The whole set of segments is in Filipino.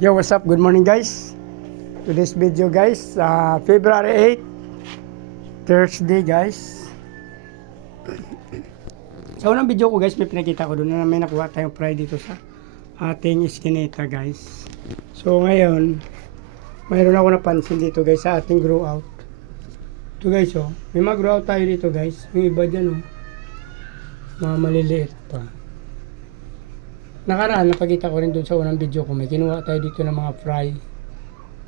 Yo, what's up? Good morning guys. Today's video guys, February 8, Thursday guys. Sa unang video ko guys, may pinakita ko doon na may nakuha tayong fry dito sa ating iskineta guys. So ngayon, mayroon ako napansin dito guys sa ating grow out. Ito guys oh, may mag-grow out tayo dito guys. Yung iba dyan oh, mga maliliit pa. Nakaraan, napakita ko rin doon sa unang video ko. May kinuha tayo dito ng mga fry.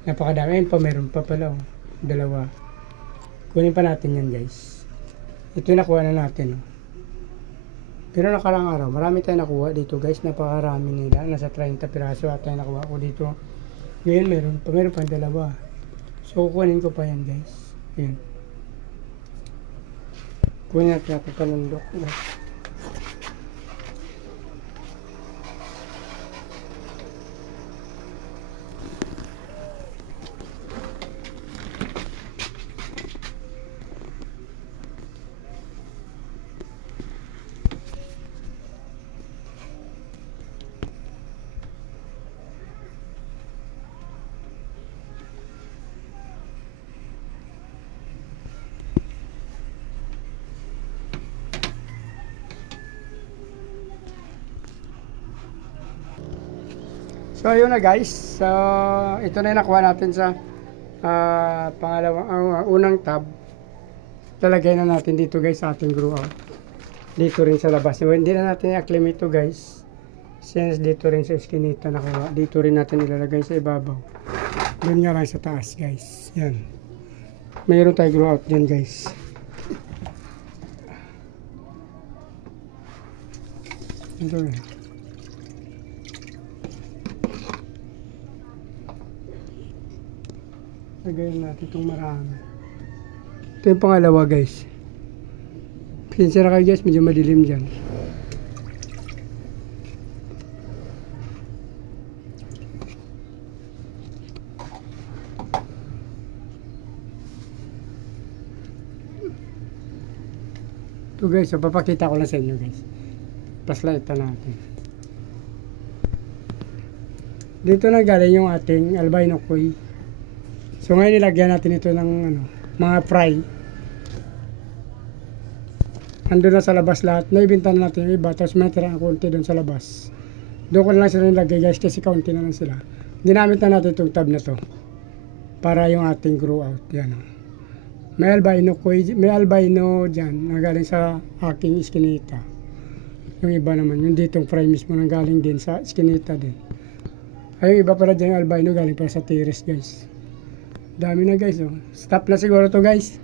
Napakadami. Ayun pa, meron pa pala. Oh. Dalawa. Kunin pa natin yan guys. Ito yung nakuha na natin. Oh. Pero nakarang araw, marami tayo nakuha dito guys. Napakarami nila. Nasa 30 piraso at tayo nakuha ko dito. Ngayon meron pa dalawa. So kukunin ko pa yan guys. Ayan. Kunin natin ako panundok guys. So ayun na guys, ito na yung nakuha natin sa unang tab. Talagay na natin dito guys sa ating grow out. Dito rin sa labas. Hindi na natin i-acclimate ito guys. Since dito rin sa iskinita nakuha. Dito rin natin ilalagay sa ibabaw. Doon nga lang sa taas guys. Yan. Mayroon tayo grow out dyan guys. Ito rin. Lagayan natin itong marami. Ito yung pangalawa guys. Pinsira kayo guys, medyo madilim dyan. Ito guys, so papakita ko lang sa inyo guys. Paslaitan natin. Dito na galing yung ating albino koi. So ngayon nilagyan natin ito ng mga fry. Ando na sa labas lahat. Naibinta na natin yung iba. Tapos may tirang konti doon sa labas. Doon ko na lang sila nilagay guys kasi kaunti na lang sila. Ginamit na natin itong tab na to para yung ating grow out. Yan. May albino dyan na galing sa aking iskinita. Yung iba naman. Yung ditong fry mismo nang galing din sa iskinita din. Ay yung iba pala dyan yung albino galing para sa tiris guys. Dami na guys oh. Stop na siguro to guys.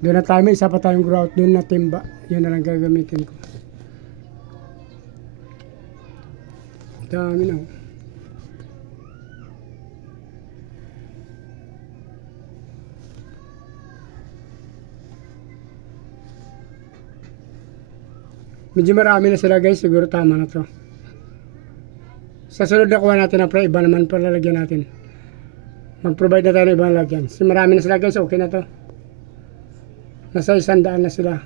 Doon na tayo, may isa pa tayong grow out doon na timba. Yun na lang gagamitin ko. Dami na oh. Medyo marami na sila guys. Siguro tama na to. Sa sunod na kuha natin na iba naman pala lagyan natin. Mag-provide na tayo ng ibang lagyan. So marami na sila guys, okay na to. Nasa 100 na sila.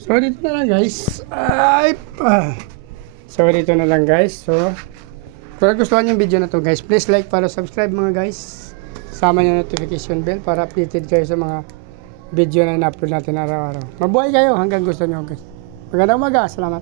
So dito na lang guys. So dito na lang guys. So kung gustuhan yung video na to guys, please like, follow, subscribe mga guys. Sama yung notification bell para updated kayo sa mga video na in-upload natin araw-araw. Mabuhay kayo hanggang gusto nyo guys. Magandang umaga, salamat.